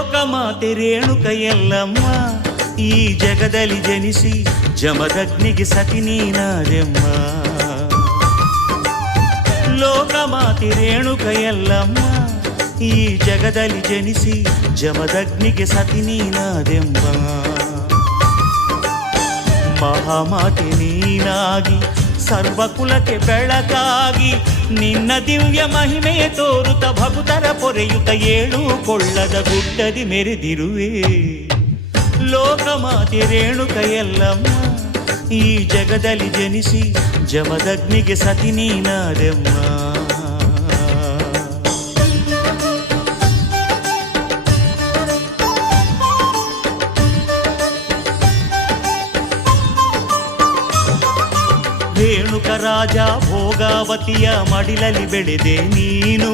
ಲೋಕಮಾತೆ ರೇಣುಕ ಎಲ್ಲಮ್ಮ ಈ ಜಗದಲ್ಲಿ ಜನಿಸಿ ಜಮದಗ್ನಿಗೆ ಸತಿ ನೀನಾದೆಮ್ಮ. ಲೋಕಮಾತೆ ರೇಣುಕ ಎಲ್ಲಮ್ಮ ಈ ಜಗದಲ್ಲಿ ಜನಿಸಿ ಜಮದಗ್ನಿಗೆ ಸತಿ ನೀನಾದೆಮ್ಮ. ಮಹಾಮಾತೆ ನೀನಾಗಿ ಸರ್ವಕುಲಕ್ಕೆ ಬೆಳಕಾಗಿ ನಿನ್ನ ದಿವ್ಯ ಮಹಿಮೆಯ ತೋರುತ್ತ ಭಕ್ತರ ಪೊರೆಯುತ್ತ ಏಳು ಕೊಳ್ಳದ ಗುಡ್ಡದಿ ಮೆರೆದಿರುವೆ. ಲೋಕಮಾತೆ ರೇಣುಕ ಎಲ್ಲಮ್ಮ ಈ ಜಗದಲ್ಲಿ ಜನಿಸಿ ಜಮದಗ್ನಿಗೆ ಸತಿ ನೀನಾದೆಮ್ಮ. ರೇಣುಕ ರಾಜ ಭೋಗಾವತಿಯ ಮಡಿಲಲ್ಲಿ ಬೆಳೆದೆ ನೀನು.